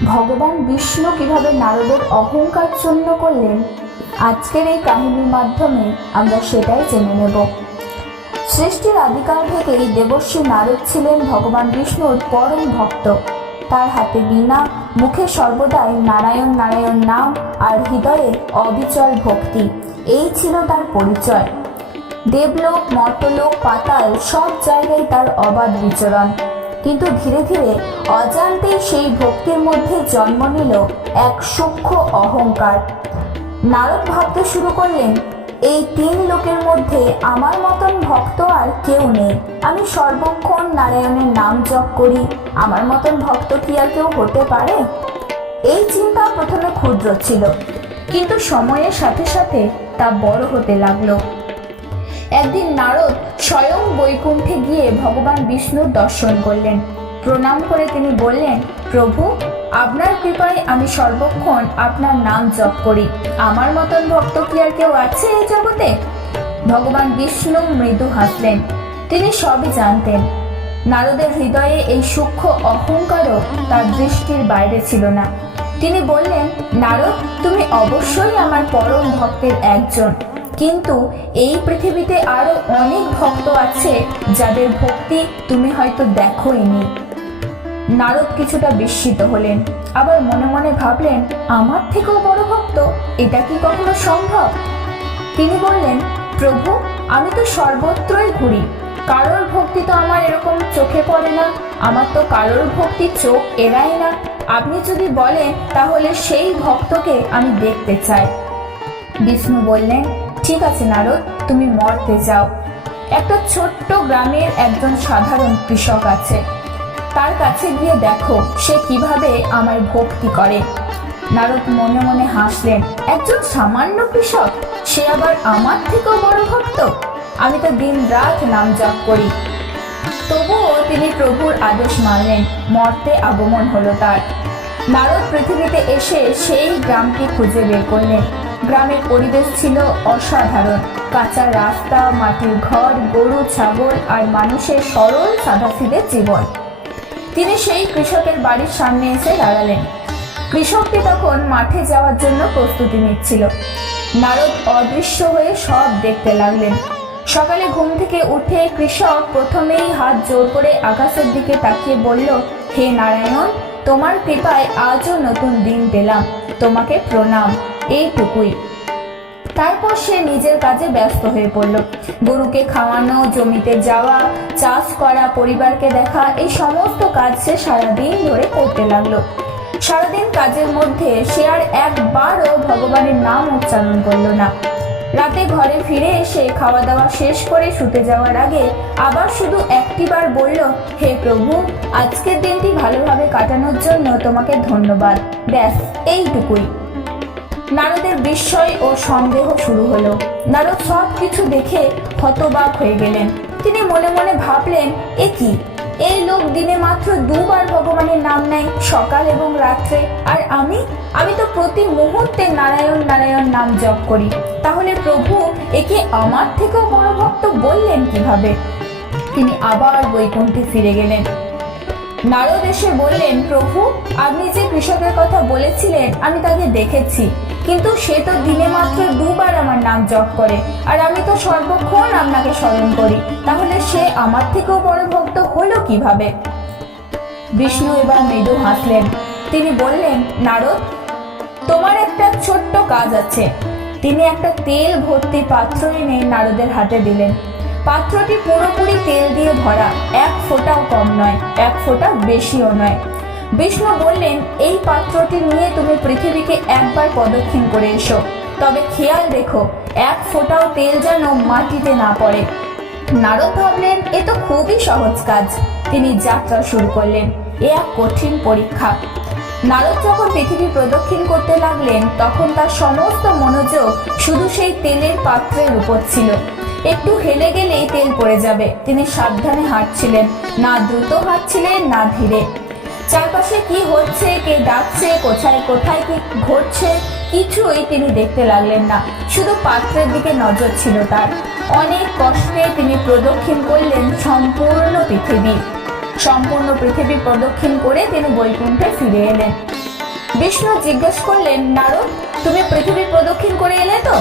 ভগবান বিষ্ণু কিভাবে নারদের অহংকার চূর্ণ করলেন, আজকের এই কাহিনীর মাধ্যমে আমরা সেটাই জেনে নেব। সৃষ্টির আদিকাল থেকেই দেবর্ষি নারদ ছিলেন ভগবান বিষ্ণুর পরম ভক্ত। তার হাতে বীণা, মুখে সর্বদাই নারায়ণ নারায়ণ নাম আর হৃদয়ে অবিচল ভক্তি, এই ছিল তার পরিচয়। দেবলোক, মর্তলোক, পাতাল সব জায়গায় তার অবাধ বিচরণ। কিন্তু ধীরে ধীরে অজান্তেই সেই ভক্তির মধ্যে জন্ম নিল এক সূক্ষ্ম অহংকার। নারদ ভাবতে শুরু করলেন, এই তিন লোকের মধ্যে আমার মতন ভক্ত আর কেউ নেই। আমি সর্বক্ষণ নারায়ণের নাম জপ করি, আমার মতন ভক্ত কি আর কেউ হতে পারে? এই চিন্তা প্রথমে ক্ষুদ্র ছিল, কিন্তু সময়ের সাথে সাথে তা বড় হতে লাগলো। একদিন নারদ স্বয়ং বৈকুণ্ঠে গিয়ে ভগবান বিষ্ণুর দর্শন করলেন। প্রণাম করে তিনি বললেন, প্রভু, আপনার কৃপায় আমি সর্বক্ষণ আপনার নাম জপ করি, আমার মতন ভক্ত কি আর কেউ আছে এই জগতে? ভগবান বিষ্ণু মৃদু হাসলেন। তিনি সবই জানতেন। নারদের হৃদয়ে এই সূক্ষ্ম অহংকারও তার দৃষ্টির বাইরে ছিল না। তিনি বললেন, নারদ, তুমি অবশ্যই আমার পরম ভক্তের একজন, কিন্তু এই পৃথিবীতে আরো অনেক ভক্ত আছে যাদের ভক্তি তুমি হয়তো দেখোইনি। নারদ কিছুটা বিস্মিত হলেন, আবার মনে মনে ভাবলেন, আমার থেকেও বড় ভক্ত, এটা কি কখনো সম্ভব? তিনি বললেন, প্রভু, আমি তো সর্বত্রই ঘুরি, কারোর ভক্তি তো আমার এরকম চোখে পড়ে না, আমার তো কারোর ভক্তি চোখ এড়ায় না। আপনি যদি বলেন তাহলে সেই ভক্তকে আমি দেখতে চাই। বিষ্ণু বললেন, ঠিক আছে নারদ, তুমি মর্তে যাও। একটা ছোট্ট গ্রামের একজন সাধারণ কৃষক আছে, তার কাছে গিয়ে দেখো সে কিভাবে আমায় ভক্তি করে। নারদ মনে মনে হাসলেন, একজন সামান্য কৃষক, সে আবার আমার থেকেও বড় ভক্ত? আমি তো দিন রাত নাম জপ করি। তবুও তিনি প্রভুর আদেশ মানলেন। মর্তে আগমন হলো তার। নারদ পৃথিবীতে এসে সেই গ্রামটি খুঁজে বের করলেন। গ্রামের পরিবেশ ছিল অসাধারণ। কাঁচা রাস্তা, মাটির ঘর, গরু, ছাগল আর মানুষের সরল সাদাসিধে জীবন। তিনি সেই কৃষকের বাড়ির সামনে এসে দাঁড়ালেন। কৃষকটি তখন মাঠে যাওয়ার জন্য প্রস্তুতি নিচ্ছিল। নারদ অদৃশ্য হয়ে সব দেখতে লাগলেন। সকালে ঘুম থেকে উঠে কৃষক প্রথমেই হাত জোর করে আকাশের দিকে তাকিয়ে বলল, হে নারায়ণ, তোমার কৃপায় আজও নতুন দিন পেলাম, তোমাকে প্রণাম, এইটুকুই। তারপর সে নিজের কাজে ব্যস্ত হয়ে পড়ল। গরুকে খাওয়ানো, জমিতে যাওয়া, চাষ করা, পরিবারকে দেখা, এই সমস্ত কাজ সে সারাদিন ধরে করতে লাগলো। সারাদিন কাজের মধ্যে সে আর একবারও ভগবানের নাম উচ্চারণ করল না। রাতে ঘরে ফিরে এসে খাওয়া দাওয়া শেষ করে শুতে যাওয়ার আগে আবার শুধু একটিবার বলল, হে প্রভু, আজকের দিনটি ভালোভাবে কাটানোর জন্য তোমাকে ধন্যবাদ। ব্যাস, এইটুকুই। নারদের বিস্ময় ও সন্দেহ শুরু হলো। নারদ সব কিছু দেখে হতবাক হয়ে গেলেন। তিনি মনে মনে ভাবলেন, এ কি, এই লোক দিনে মাত্র দুবার ভগবানের নাম নেয়, সকাল এবং রাত্রে, আর আমি তো প্রতি মুহূর্তে নারায়ণ নারায়ণ নাম জপ করি। তাহলে প্রভু একে আমার থেকেও বড় ভক্ত বললেন কিভাবে? তিনি আবার বৈকুণ্ঠে ফিরে গেলেন। নারদ এসে বললেন, প্রভু, আপনি যে কৃষকের কথা বলেছিলেন আমি তাকে দেখেছি, কিন্তু সে তো দিনে মাত্র দুবার আমার নাম জপ করে, আর আমি তো সর্বক্ষণ আপনাকে স্মরণ করি, তাহলে সে আমার থেকেও বড় ভক্ত হলো কিভাবে? বিষ্ণু এবার মৃদু হাসলেন। তিনি বললেন, নারদ, তোমার একটা ছোট্ট কাজ আছে। তিনি একটা তেল ভর্তি পাত্র এনে নারদের হাতে দিলেন। পাত্রটি পুরোপুরি তেল দিয়ে ভরা, এক ফোঁটাও কম নয়, এক ফোঁটা বেশিও নয়। বিষ্ণু বললেন, এই পাত্রটি নিয়ে তুমি পৃথিবীকে একবার প্রদক্ষিণ করে এসো, তবে খেয়াল রেখো এক ফোঁটাও তেল যেন মাটিতে না পড়ে। নারদ ভাবলেন, এ তো খুবই সহজ কাজ। তিনি যাত্রা শুরু করলেন। এ এক কঠিন পরীক্ষা। নারদ যখন পৃথিবী প্রদক্ষিণ করতে লাগলেন তখন তার সমস্ত মনোযোগ শুধু সেই তেলের পাত্রের উপর ছিল। একটু হেলে গেলেই তেল পড়ে যাবে। তিনি সাবধানে হাঁটছিলেন, না দ্রুত হাঁটছিলেন না ধীরে। চারপাশে কি হচ্ছে, কে ডাকছে, কোথায় কোথায় কি ঘটছে, কিছুই তিনি দেখতে লাগলেন না। শুধু পাত্রের দিকে নজর ছিল তার। অনেক কষ্টে তিনি প্রদক্ষিণ করলেন সম্পূর্ণ পৃথিবী। সম্পূর্ণ পৃথিবী প্রদক্ষিণ করে তিনি বৈকুণ্ঠে ফিরে এলেন। বিষ্ণু জিজ্ঞেস করলেন, নারদ, তুমি পৃথিবী প্রদক্ষিণ করে এলে তো?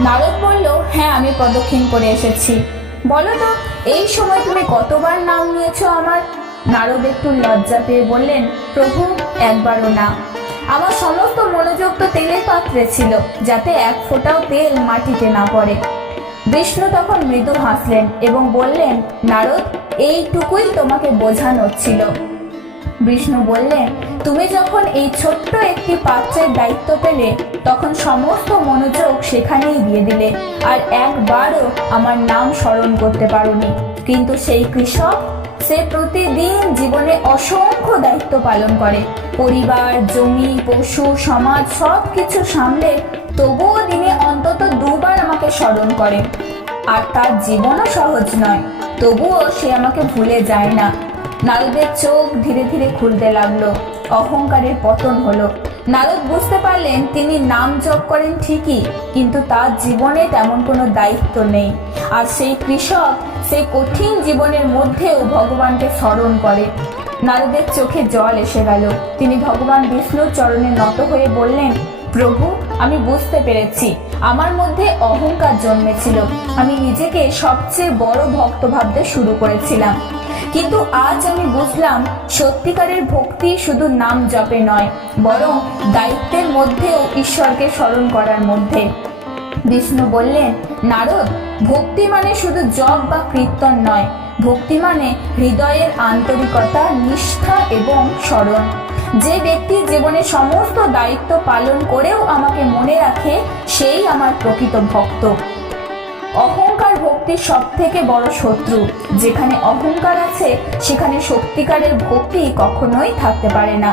নারদ বলল, হ্যাঁ, আমি প্রদক্ষিণ করে এসেছি। বলো তো, এই সময় তুমি কতবার নাম নিয়েছো আমার? নারদ একটু লজ্জা পেয়ে বললেন, প্রভু, একবারও না। আমার সমস্ত মনোযোগ তো তেলের পাত্রে ছিল, যাতে এক ফোঁটাও তেল মাটিতে না পড়ে। বিষ্ণু তখন মৃদু হাসলেন এবং বললেন, নারদ, এইটুকুই তোমাকে বোঝানোর ছিল। বিষ্ণু বললেন, তুমি যখন এই ছোট্ট একটি পাত্রের দায়িত্ব পেলে তখন সমস্ত মনোযোগ সেখানেই দিয়ে দিলে, আর একবারও আমার নাম স্মরণ করতে পারোনি। কিন্তু সেই কৃষক, সে প্রতিদিন জীবনে অসংখ্য দায়িত্ব পালন করে, পরিবার, জমি, পশু, সমাজ সব কিছু সামলে, তবুও দিনে অন্তত দুবার আমাকে স্মরণ করে। আর তার জীবনও সহজ নয়, তবুও সে আমাকে ভুলে যায় না। নারদের চোখ ধীরে ধীরে খুলতে লাগলো, অহংকারের পতন হলো। নারদ বুঝতে পারলেন তিনি নাম জপ করেন ঠিকই, কিন্তু তার জীবনে তেমন কোনো দায়িত্ব নেই। আর সেই কৃষক সেই কঠিন জীবনের মধ্যেও ভগবানকে স্মরণ করে। নারদের চোখে জল এসে গেল। তিনি ভগবান বিষ্ণুর চরণে নত হয়ে বললেন, প্রভু, আমি বুঝতে পেরেছি আমার মধ্যে অহংকার জন্মেছিল। আমি নিজেকে সবচেয়ে বড় ভক্ত ভাবতে শুরু করেছিলাম, কিন্তু আজ আমি বুঝলাম সত্যিকারের ভক্তি শুধু নাম জপে নয়, বরং দায়িত্বের মধ্যেও ঈশ্বরকে স্মরণ করার মধ্যে। বিষ্ণু বললেন, নারদ, ভক্তি মানে শুধু জপ বা কীর্তন নয়, ভক্তি মানে হৃদয়ের আন্তরিকতা, নিষ্ঠা এবং স্মরণ। যে ব্যক্তি জীবনে সমস্ত দায়িত্ব পালন করেও আমাকে মনে রাখে, সেই আমার প্রকৃত ভক্ত। অহংকার ভক্তির সব থেকে বড় শত্রু। যেখানে অহংকার আছে সেখানে সত্যিকারের ভক্তি কখনোই থাকতে পারে না।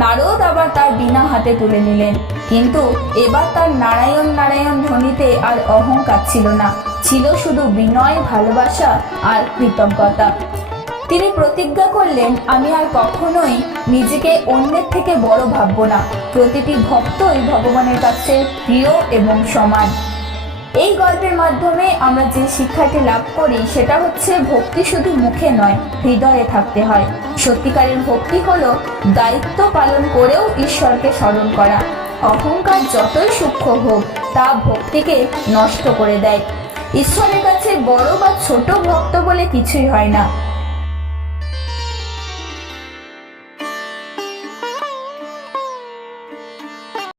নারদ আবার তার বীণা হাতে তুলে নিলেন, কিন্তু এবার তার নারায়ণ নারায়ণ ধ্বনিতে আর অহংকার ছিল না, ছিল শুধু বিনয়, ভালোবাসা আর কৃতজ্ঞতা। তিনি প্রতিজ্ঞা করলেন, আমি আর কখনোই নিজেকে অন্যের থেকে বড় ভাবব না। প্রতিটি ভক্তই ভগবানের কাছে প্রিয় এবং সমান। এই গল্পের মাধ্যমে আমরা যে শিক্ষাটি লাভ করি সেটা হচ্ছে, ভক্তি শুধু মুখে নয়, হৃদয়ে থাকতে হয়। সত্যিকারের ভক্তি হলো দায়িত্ব পালন করেও ঈশ্বরকে স্মরণ করা। অহংকার যতই সূক্ষ্ম হোক, তা ভক্তিকে নষ্ট করে দেয়। ঈশ্বরের কাছে বড় বা ছোট ভক্ত বলে কিছুই হয় না।